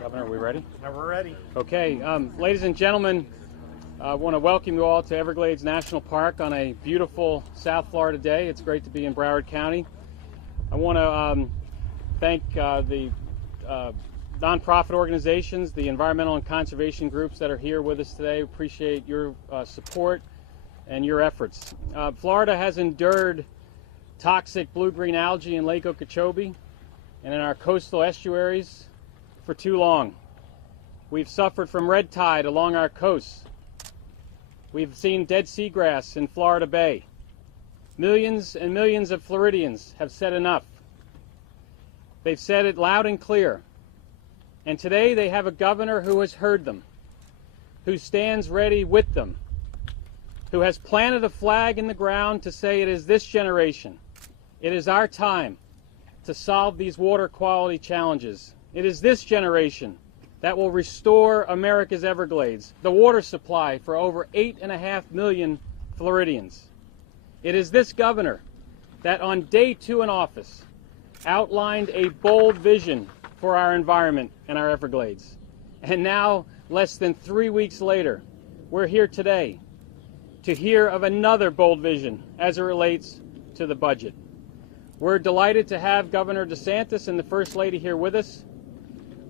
Governor, are we ready? Now we're ready. Okay, ladies and gentlemen, I want to welcome you all to Everglades National Park on a beautiful South Florida day. It's great to be in Broward County. I want to thank the nonprofit organizations, the environmental and conservation groups that are here with us today. Appreciate your support and your efforts. Florida has endured toxic blue-green algae in Lake Okeechobee and in our coastal estuaries for too long. We've suffered from red tide along our coasts. We've seen dead seagrass in Florida Bay. Millions and millions of Floridians have said enough. They've said it loud and clear. And today they have a governor who has heard them, who stands ready with them, who has planted a flag in the ground to say it is this generation, it is our time to solve these water quality challenges. It is this generation that will restore America's Everglades, the water supply for over 8.5 million Floridians. It is this governor that on day 2 in office outlined a bold vision for our environment and our Everglades. And now, less than 3 weeks later, we're here today to hear of another bold vision as it relates to the budget. We're delighted to have Governor DeSantis and the First Lady here with us.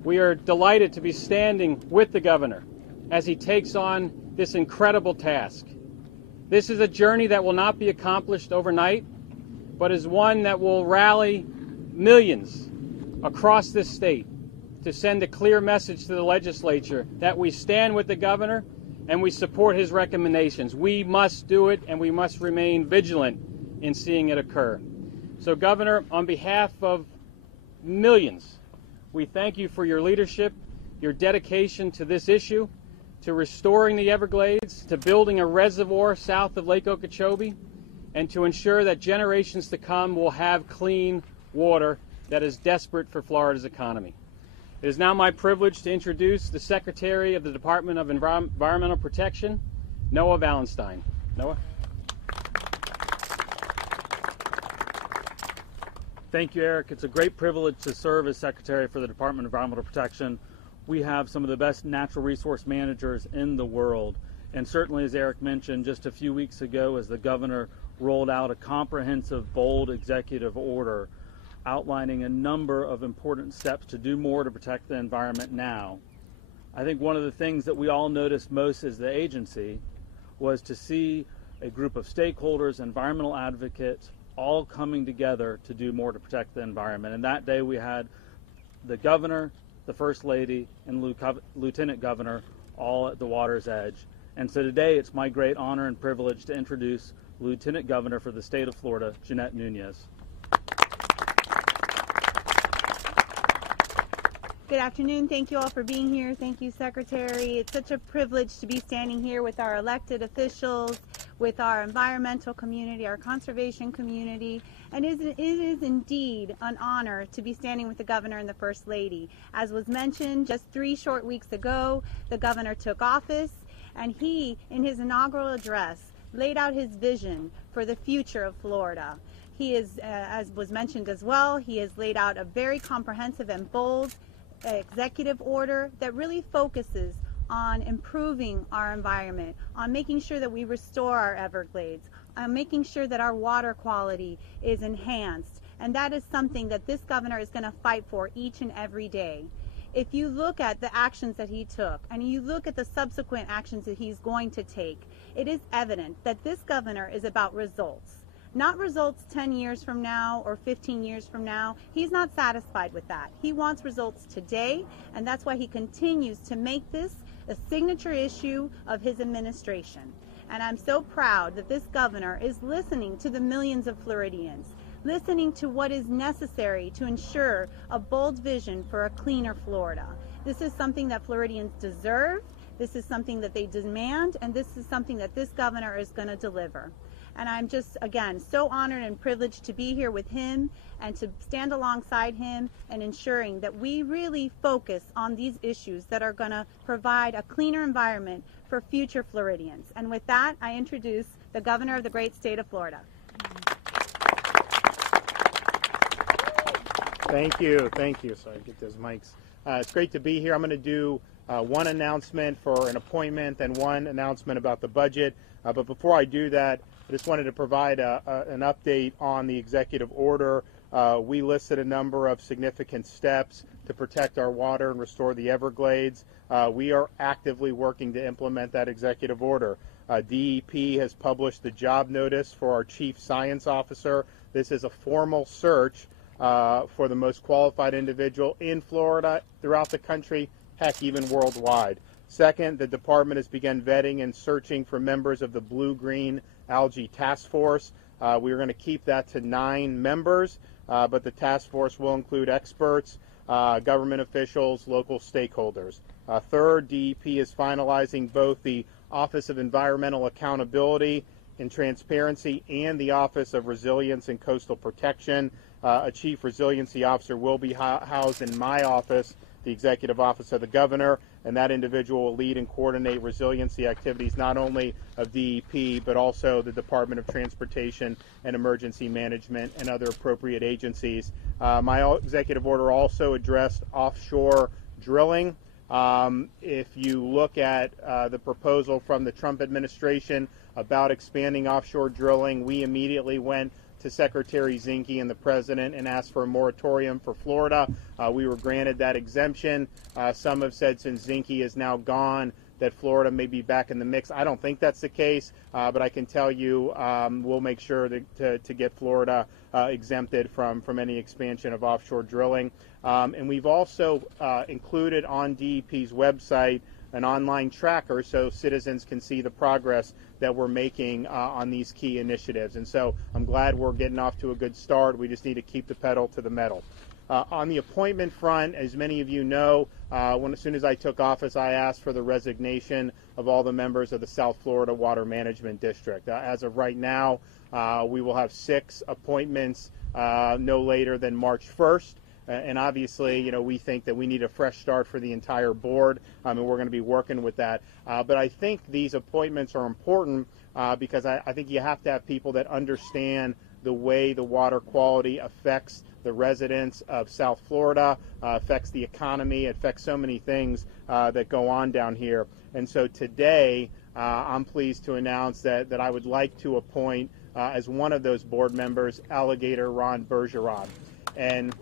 We are delighted to be standing with the governor as he takes on this incredible task. This is a journey that will not be accomplished overnight, but is one that will rally millions across this state to send a clear message to the legislature that we stand with the governor and we support his recommendations. We must do it, and we must remain vigilant in seeing it occur. So, Governor, on behalf of millions, we thank you for your leadership, your dedication to this issue, to restoring the Everglades, to building a reservoir south of Lake Okeechobee, and to ensure that generations to come will have clean water that is desperate for Florida's economy. It is now my privilege to introduce the Secretary of the Department of Environmental Protection, Noah Valenstein. Noah? Thank you, Eric. It's a great privilege to serve as Secretary for the Department of Environmental Protection. We have some of the best natural resource managers in the world. And certainly, as Eric mentioned, just a few weeks ago, as the governor rolled out a comprehensive, bold executive order outlining a number of important steps to do more to protect the environment now. I think one of the things that we all noticed most as the agency was to see a group of stakeholders, environmental advocates, all coming together to do more to protect the environment. And that day we had the governor, the First Lady, and Lieutenant Governor all at the water's edge. And so today it's my great honor and privilege to introduce Lieutenant Governor for the state of Florida, Jeanette Nunez. Good afternoon. Thank you all for being here. Thank you, Secretary. It's such a privilege to be standing here with our elected officials, with our environmental community, our conservation community, and it is indeed an honor to be standing with the governor and the First Lady. As was mentioned, just 3 short weeks ago, the governor took office, and he, in his inaugural address, laid out his vision for the future of Florida. He is, as was mentioned as well, he has laid out a very comprehensive and bold executive order that really focuses on improving our environment, on making sure that we restore our Everglades, on making sure that our water quality is enhanced. And that is something that this governor is going to fight for each and every day. If you look at the actions that he took, and you look at the subsequent actions that he's going to take, it is evident that this governor is about results. Not results 10 years from now or 15 years from now. He's not satisfied with that. He wants results today, and that's why he continues to make this a signature issue of his administration. And I'm so proud that this governor is listening to the millions of Floridians, listening to what is necessary to ensure a bold vision for a cleaner Florida. This is something that Floridians deserve, this is something that they demand, and this is something that this governor is going to deliver. And I'm just, again, so honored and privileged to be here with him and to stand alongside him and ensuring that we really focus on these issues that are going to provide a cleaner environment for future Floridians. And with that, I introduce the Governor of the great state of Florida. Thank you. Sorry, get those mics. It's great to be here. I'm going to do one announcement for an appointment and one announcement about the budget. But before I do that, I just wanted to provide an update on the executive order. We listed a number of significant steps to protect our water and restore the Everglades. We are actively working to implement that executive order. DEP has published the job notice for our chief science officer. This is a formal search for the most qualified individual in Florida, throughout the country, heck, even worldwide. Second, the department has begun vetting and searching for members of the Blue-Green Algae Task Force. We're going to keep that to 9 members, but the task force will include experts, government officials, local stakeholders. Third, DEP is finalizing both the Office of Environmental Accountability and Transparency and the Office of Resilience and Coastal Protection. A Chief Resiliency Officer will be housed in my office, the Executive Office of the Governor, and that individual will lead and coordinate resiliency activities not only of DEP but also the Department of Transportation and Emergency Management and other appropriate agencies. My executive order also addressed offshore drilling. If you look at the proposal from the Trump administration about expanding offshore drilling, we immediately went to Secretary Zinke and the President and asked for a moratorium for Florida. We were granted that exemption. Some have said since Zinke is now gone that Florida may be back in the mix. I don't think that's the case, but I can tell you we'll make sure to get Florida exempted from any expansion of offshore drilling. And we've also included on DEP's website an online tracker so citizens can see the progress that we're making on these key initiatives. And so I'm glad we're getting off to a good start. We just need to keep the pedal to the metal. On the appointment front, as many of you know, as soon as I took office, I asked for the resignation of all the members of the South Florida Water Management District. As of right now, we will have 6 appointments no later than March 1st. And obviously, you know, we think that we need a fresh start for the entire board, and we're going to be working with that. But I think these appointments are important because I think you have to have people that understand the way the water quality affects the residents of South Florida, affects the economy, affects so many things that go on down here. And so today, I'm pleased to announce that I would like to appoint as one of those board members, Alligator Ron Bergeron. And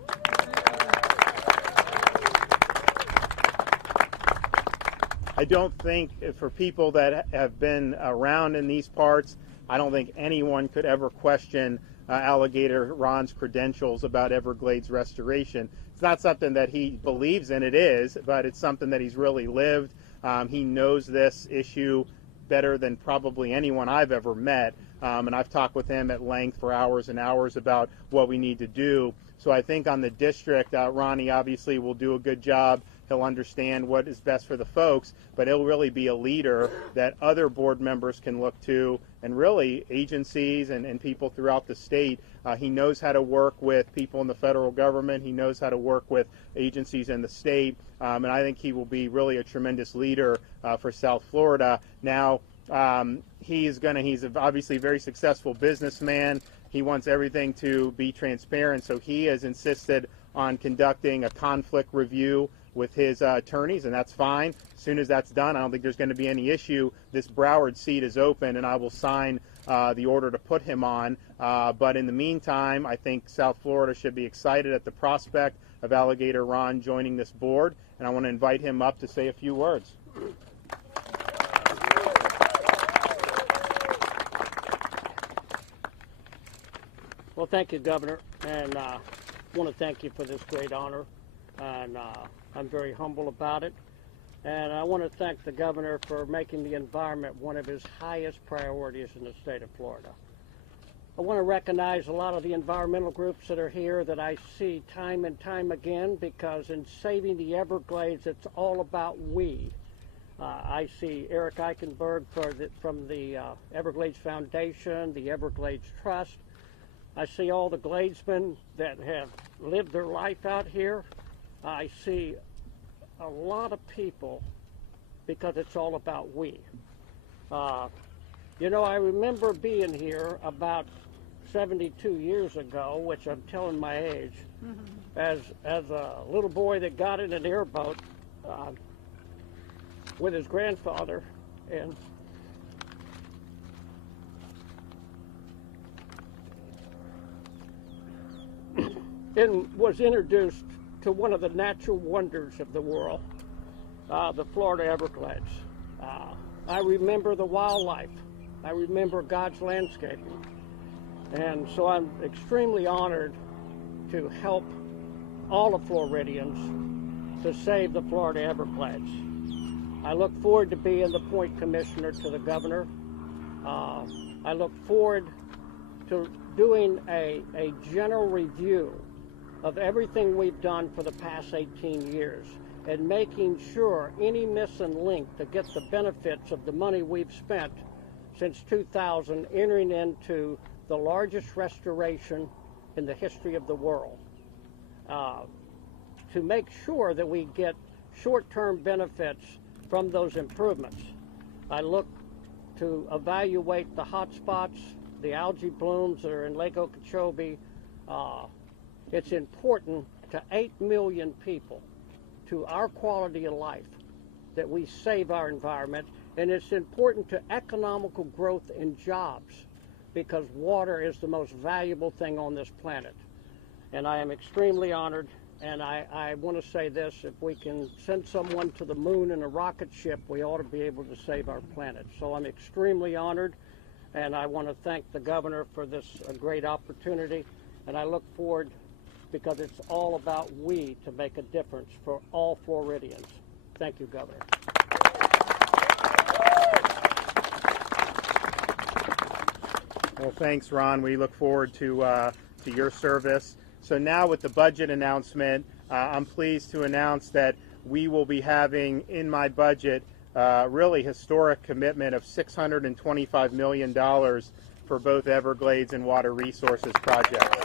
I don't think, for people that have been around in these parts, I don't think anyone could ever question Alligator Ron's credentials about Everglades restoration. It's not something that he believes in, it is, but it's something that he's really lived. He knows this issue better than probably anyone I've ever met, and I've talked with him at length for hours and hours about what we need to do. So I think on the district, Ronnie obviously will do a good job. He'll understand what is best for the folks, but he'll really be a leader that other board members can look to, and really agencies and people throughout the state. He knows how to work with people in the federal government. He knows how to work with agencies in the state, and I think he will be really a tremendous leader for South Florida. Now, he's obviously a very successful businessman. He wants everything to be transparent, so he has insisted on conducting a conflict review with his attorneys, and that's fine. As soon as that's done, I don't think there's going to be any issue. This Broward seat is open, and I will sign the order to put him on. But in the meantime, I think South Florida should be excited at the prospect of Alligator Ron joining this board, and I want to invite him up to say a few words. Well, thank you, Governor, and I want to thank you for this great honor, and I'm very humble about it. And I want to thank the Governor for making the environment one of his highest priorities in the state of Florida. I want to recognize a lot of the environmental groups that are here that I see time and time again, because in saving the Everglades, it's all about we. I see Eric Eichenberg from the Everglades Foundation, the Everglades Trust. I see all the Gladesmen that have lived their life out here. I see a lot of people, because it's all about we. The You know, I remember being here about 72 years ago, which I'm telling my age, as a little boy that got in an airboat with his grandfather, and was introduced to one of the natural wonders of the world, the Florida Everglades. I remember the wildlife. I remember God's landscaping. And so I'm extremely honored to help all the Floridians to save the Florida Everglades. I look forward to being the point commissioner to the governor. I look forward to doing a general review of everything we've done for the past 18 years and making sure any missing link to get the benefits of the money we've spent since 2000, entering into the largest restoration in the history of the world, to make sure that we get short-term benefits from those improvements. I look to evaluate the hot spots, the algae blooms that are in Lake Okeechobee. It's important to 8 million people, to our quality of life, that we save our environment, and it's important to economical growth and jobs, because water is the most valuable thing on this planet. And I am extremely honored, and I want to say this: if we can send someone to the moon in a rocket ship, we ought to be able to save our planet. So I'm extremely honored, and I want to thank the governor for this great opportunity, and I look forward, because it's all about we to make a difference for all Floridians. Thank you, Governor. Well, thanks, Ron. We look forward to your service. So now with the budget announcement, I'm pleased to announce that we will be having in my budget really historic commitment of $625 million for both Everglades and water resources projects.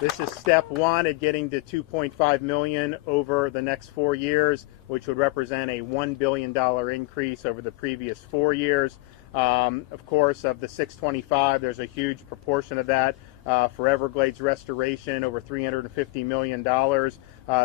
This is step one at getting to $2.5 million over the next 4 years, which would represent a $1 billion increase over the previous 4 years. Of course, of the 625, there's a huge proportion of that for Everglades restoration, over $350 million.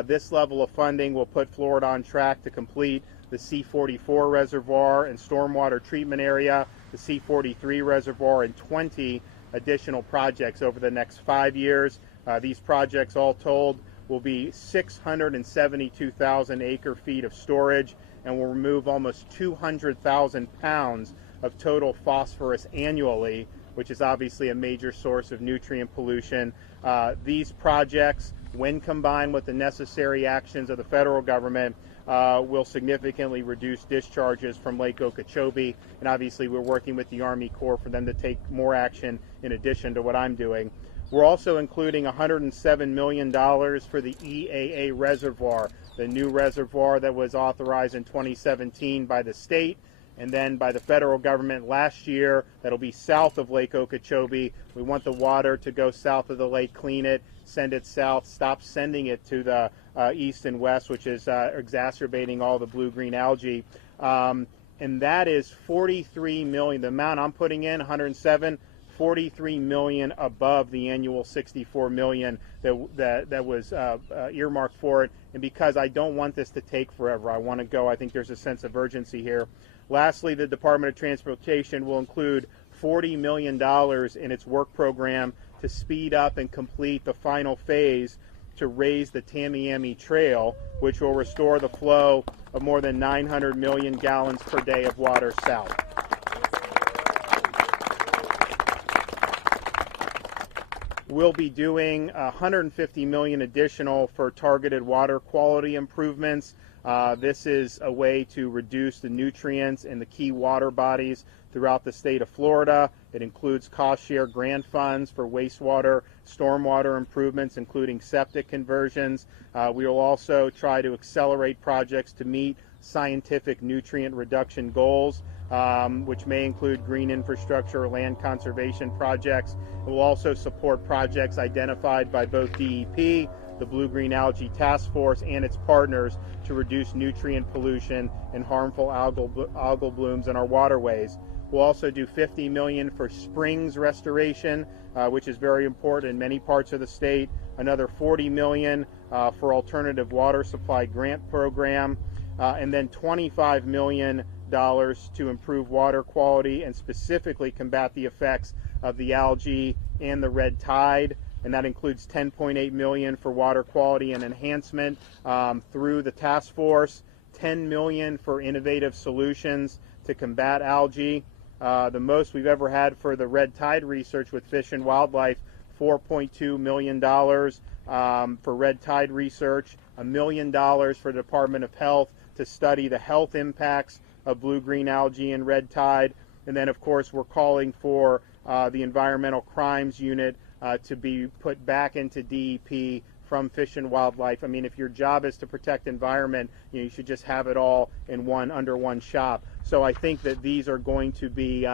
This level of funding will put Florida on track to complete the C-44 reservoir and stormwater treatment area, the C-43 reservoir, and 20 additional projects over the next 5 years. These projects, all told, will be 672,000 acre-feet of storage and will remove almost 200,000 pounds of total phosphorus annually, which is obviously a major source of nutrient pollution. These projects, when combined with the necessary actions of the federal government, will significantly reduce discharges from Lake Okeechobee. And obviously we're working with the Army Corps for them to take more action in addition to what I'm doing. We're also including $107 million for the EAA reservoir, the new reservoir that was authorized in 2017 by the state and then by the federal government last year. That'll be south of Lake Okeechobee. We want the water to go south of the lake, clean it, send it south, stop sending it to the east and west, which is exacerbating all the blue-green algae. And that is $43 million. The amount I'm putting in, 107, $43 million above the annual $64 million that was earmarked for it. And because I don't want this to take forever, I want to go. I think there's a sense of urgency here. Lastly, the Department of Transportation will include $40 million in its work program to speed up and complete the final phase to raise the Tamiami Trail, which will restore the flow of more than 900 million gallons per day of water south. We'll be doing $150 million additional for targeted water quality improvements. This is a way to reduce the nutrients in the key water bodies throughout the state of Florida. It includes cost share grant funds for wastewater, stormwater improvements, including septic conversions. We will also try to accelerate projects to meet scientific nutrient reduction goals, which may include green infrastructure or land conservation projects. It will also support projects identified by both DEP, the Blue-Green Algae Task Force and its partners to reduce nutrient pollution and harmful algal blooms in our waterways. We'll also do $50 million for springs restoration, which is very important in many parts of the state. Another $40 million for alternative water supply grant program, and then $25 million to improve water quality and specifically combat the effects of the algae and the red tide. And that includes $10.8 million for water quality and enhancement through the task force, $10 million for innovative solutions to combat algae. The most we've ever had for the red tide research with Fish and Wildlife, $4.2 million for red tide research, $1 million for the Department of Health to study the health impacts of blue-green algae and red tide. And then, of course, we're calling for the Environmental Crimes Unit to be put back into DEP from Fish and Wildlife. I mean, if your job is to protect environment, you should just have it all in under one shop. So I think that these are going to be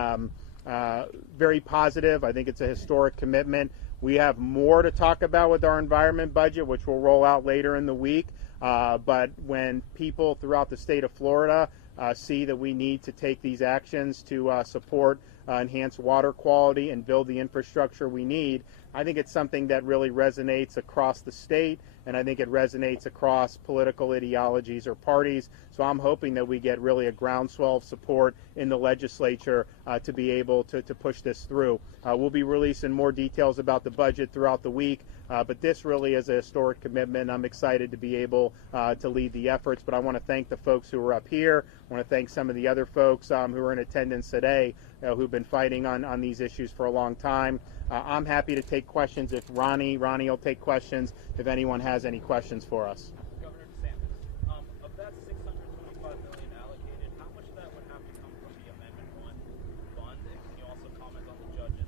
very positive. I think it's a historic commitment. We have more to talk about with our environment budget, which we'll roll out later in the week. But when people throughout the state of Florida see that we need to take these actions to support enhance water quality and build the infrastructure we need, I think it's something that really resonates across the state, and I think it resonates across political ideologies or parties. So I'm hoping that we get really a groundswell of support in the legislature to be able to push this through. We'll be releasing more details about the budget throughout the week, but this really is a historic commitment. I'm excited to be able to lead the efforts, but I want to thank the folks who are up here. I want to thank some of the other folks who are in attendance today who've been fighting on these issues for a long time. I'm happy to take questions if Ronnie will take questions if anyone has any questions for us. Governor DeSantis, of that $625 million allocated, how much of that would have to come from the Amendment 1 fund? And can you also comment on the judge's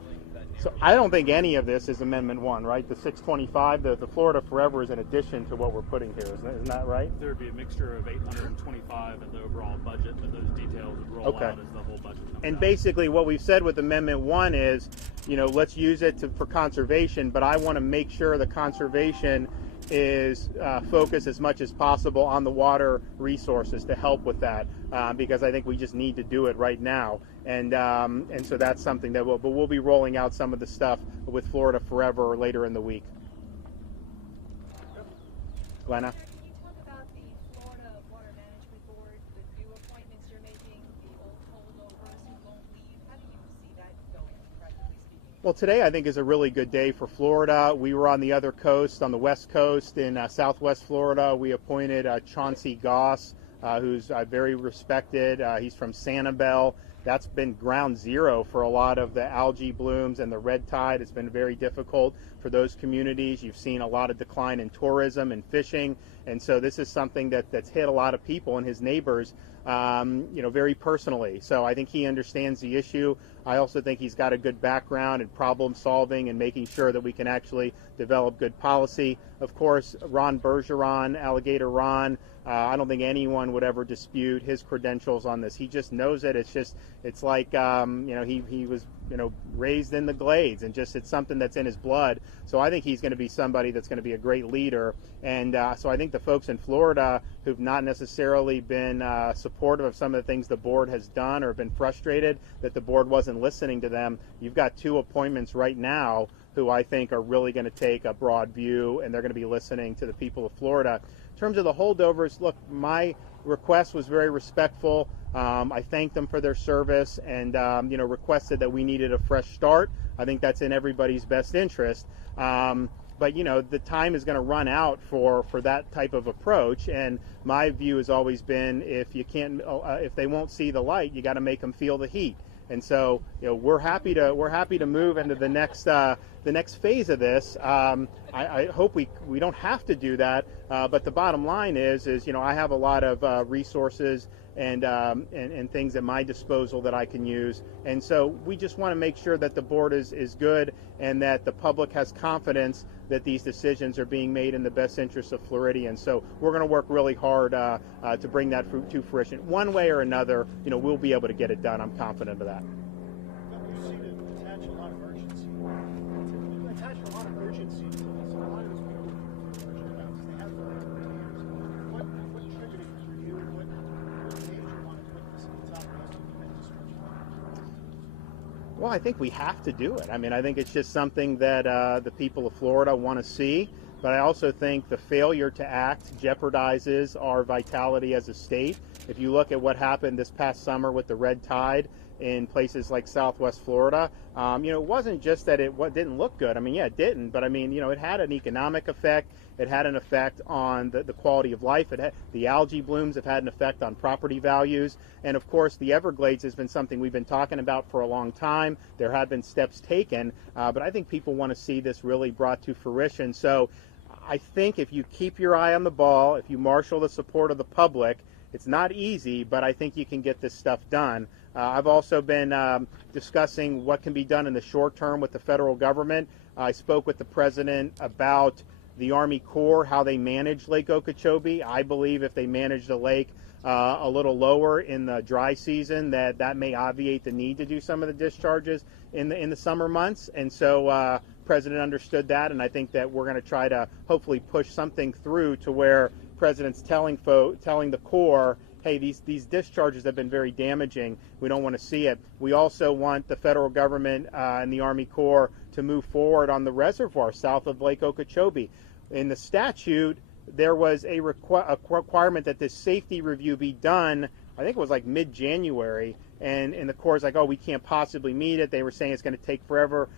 ruling that So I don't think any of this is Amendment 1, right? The 625, the Florida Forever is in addition to what we're putting here. Isn't that right? There would be a mixture of 825 in the overall budget, but those details would roll out as the whole budget comes And out. basically what we've said with Amendment 1 is, let's use it for conservation, but I want to make sure the conservation is focused as much as possible on the water resources to help with that, because I think we just need to do it right now. And so that's something that we'll be rolling out some of the stuff with Florida Forever later in the week. Glenna? Can you talk about the Florida Water Management Board, the new appointments you're making, the old holdovers who won't leave? How do you see that going, practically speaking? Well, today I think is a really good day for Florida. We were on the other coast, on the west coast in southwest Florida. We appointed Chauncey Goss, who's very respected. He's from Sanibel. That's been ground zero for a lot of the algae blooms and the red tide. It's been very difficult for those communities. You've seen a lot of decline in tourism and fishing, and so this is something that's hit a lot of people and his neighbors, very personally. So I think he understands the issue. I also think he's got a good background in problem solving and making sure that we can actually develop good policy. Of course, Ron Bergeron, Alligator Ron, I don't think anyone would ever dispute his credentials on this. He just knows it. It's like, he was, raised in the Glades, and it's something that's in his blood. So I think he's going to be somebody that's going to be a great leader. And so I think the folks in Florida who've not necessarily been supportive of some of the things the board has done or have been frustrated that the board wasn't listening to them, you've got two appointments right now who I think are really going to take a broad view, and they're going to be listening to the people of Florida. In terms of the holdovers, look, my request was very respectful. I thanked them for their service and, requested that we needed a fresh start. I think that's in everybody's best interest. But, the time is going to run out for that type of approach. And my view has always been if they won't see the light, you got to make them feel the heat. And so, we're happy to move into the next phase of this. I hope we don't have to do that. But the bottom line is I have a lot of resources and things at my disposal that I can use. And so we just want to make sure that the board is good and that the public has confidence that these decisions are being made in the best interest of Floridians. So we're going to work really hard to bring that to fruition. One way or another, we'll be able to get it done. I'm confident of that. You seem to attach a lot of urgency. You attach a lot of urgency to this. A lot of this people Well, I think we have to do it. I mean, I think it's just something that the people of Florida want to see. But I also think the failure to act jeopardizes our vitality as a state. If you look at what happened this past summer with the red tide in places like Southwest Florida, it wasn't just that it didn't look good. I mean, yeah, it didn't, but I mean, it had an economic effect. It had an effect on the quality of life. The algae blooms have had an effect on property values. And of course, the Everglades has been something we've been talking about for a long time. There have been steps taken, but I think people want to see this really brought to fruition. So I think if you keep your eye on the ball, if you marshal the support of the public, it's not easy, but I think you can get this stuff done. I've also been discussing what can be done in the short term with the federal government. I spoke with the president about the Army Corps, how they manage Lake Okeechobee. I believe if they manage the lake a little lower in the dry season, that may obviate the need to do some of the discharges in the summer months. And so President understood that, and I think that we're going to try to hopefully push something through to where President's telling the Corps, hey, these discharges have been very damaging. We don't want to see it. We also want the federal government and the Army Corps to move forward on the reservoir south of Lake Okeechobee. In the statute, there was a requirement that this safety review be done, I think it was like mid-January, and the Corps is like, oh, we can't possibly meet it. They were saying it's going to take forever.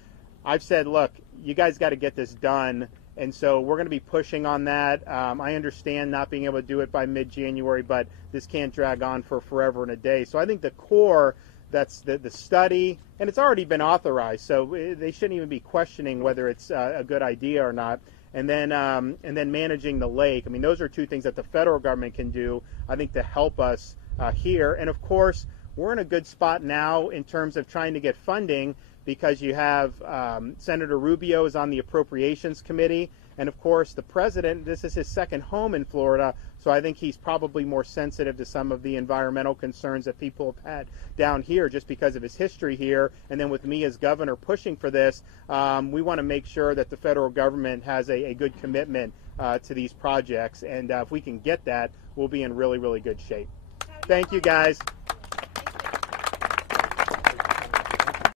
I've said, look, you guys got to get this done. And so we're going to be pushing on that. I understand not being able to do it by mid-January, but this can't drag on for forever and a day. So I think the Corps, that's the study, and it's already been authorized, so they shouldn't even be questioning whether it's a good idea or not. And then managing the lake. I mean, those are two things that the federal government can do, I think, to help us here. And of course, we're in a good spot now in terms of trying to get funding, because you have Senator Rubio is on the Appropriations Committee, and of course the President, this is his second home in Florida, so I think he's probably more sensitive to some of the environmental concerns that people have had down here just because of his history here. And then with me as governor pushing for this, we want to make sure that the federal government has a good commitment to these projects, and if we can get that, we'll be in really, really good shape. Thank you, guys.